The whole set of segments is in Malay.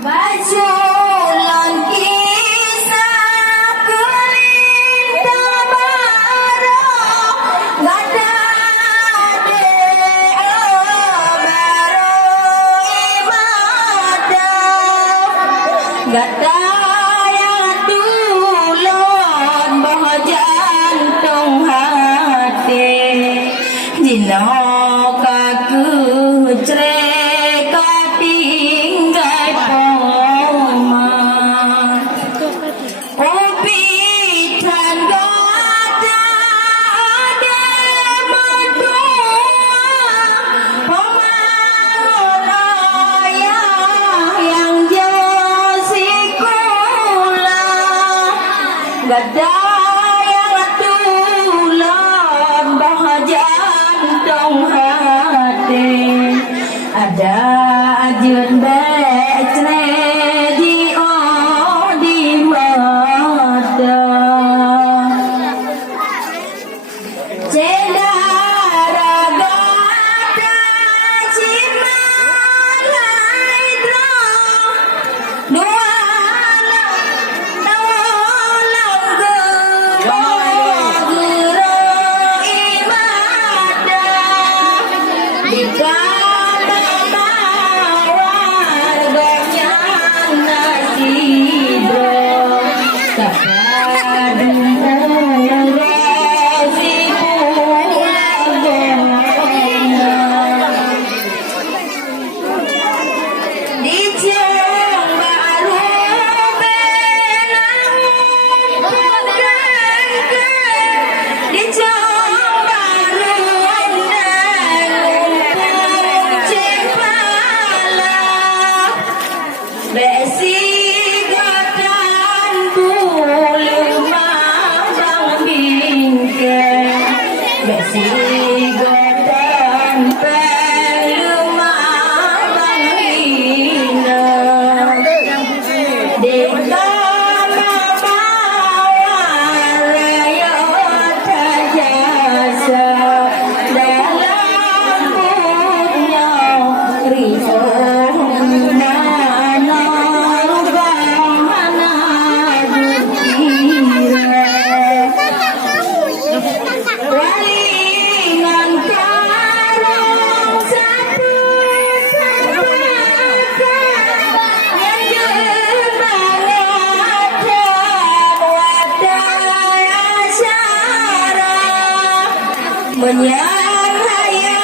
Baculon kisah kulita barong gada de baro ibadah gada yang tulon bawa jantung hati jino kaku cereka tinggal poman kopi tanda ada madua pemaraya yang josikula gada yang tulon bawa jantung hati ada ajun becne di mata cendara gata cimalai dro dua taulang gero ibadah di Besi gatan bulu mambang bingkai Besi gatan bulu mambang bingkai Dekama bawa raya terjasa dalam punya risau menyangaya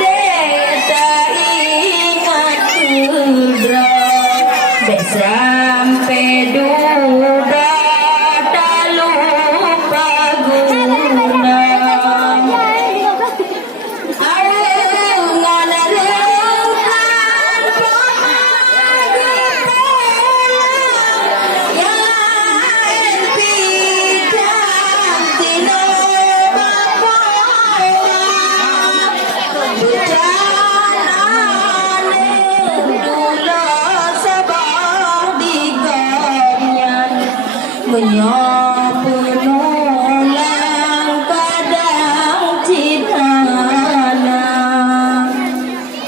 deta ingat kudra sampai duda tak lupa guna arengan rengkan pemagutela yang lain pidang tino menyapu nulang kadang citana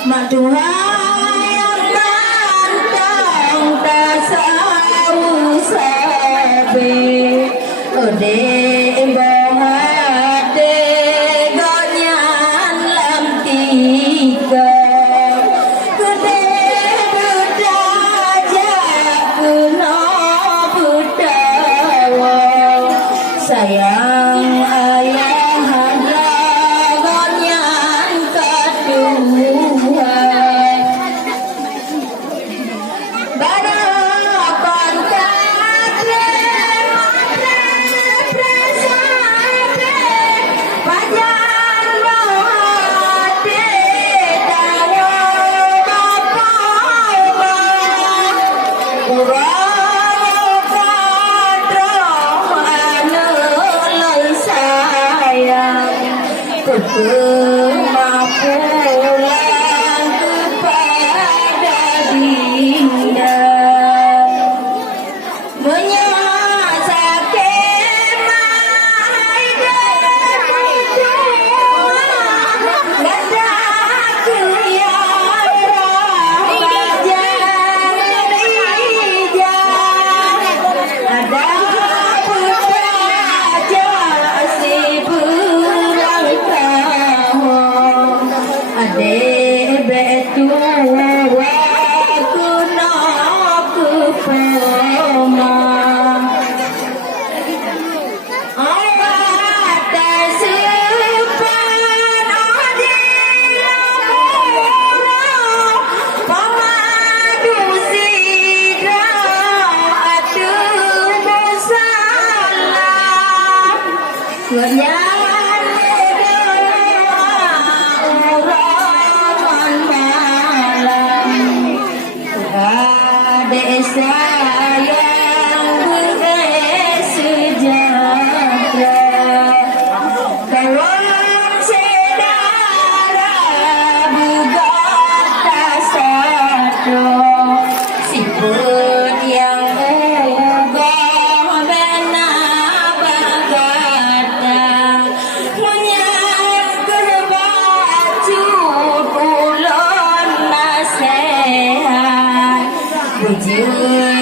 mak Tuhan yang mantang tak saru sabe ode bahade ganyan lam tiga gede bedajak kena sayang ayah hadaganyan kedua barapan kadre presade pajan bahade dawa bapak pulang kepada dinda menyasa kemai gada kuyara bajan guna kepema awak tersimpan pemadu sidra atu musalah Kunyan orang malam adik sayang bersejahtera kawan sedara bukan tak satu siput yang ubah benar berkata menyangkut baju ulun nasihat Bujur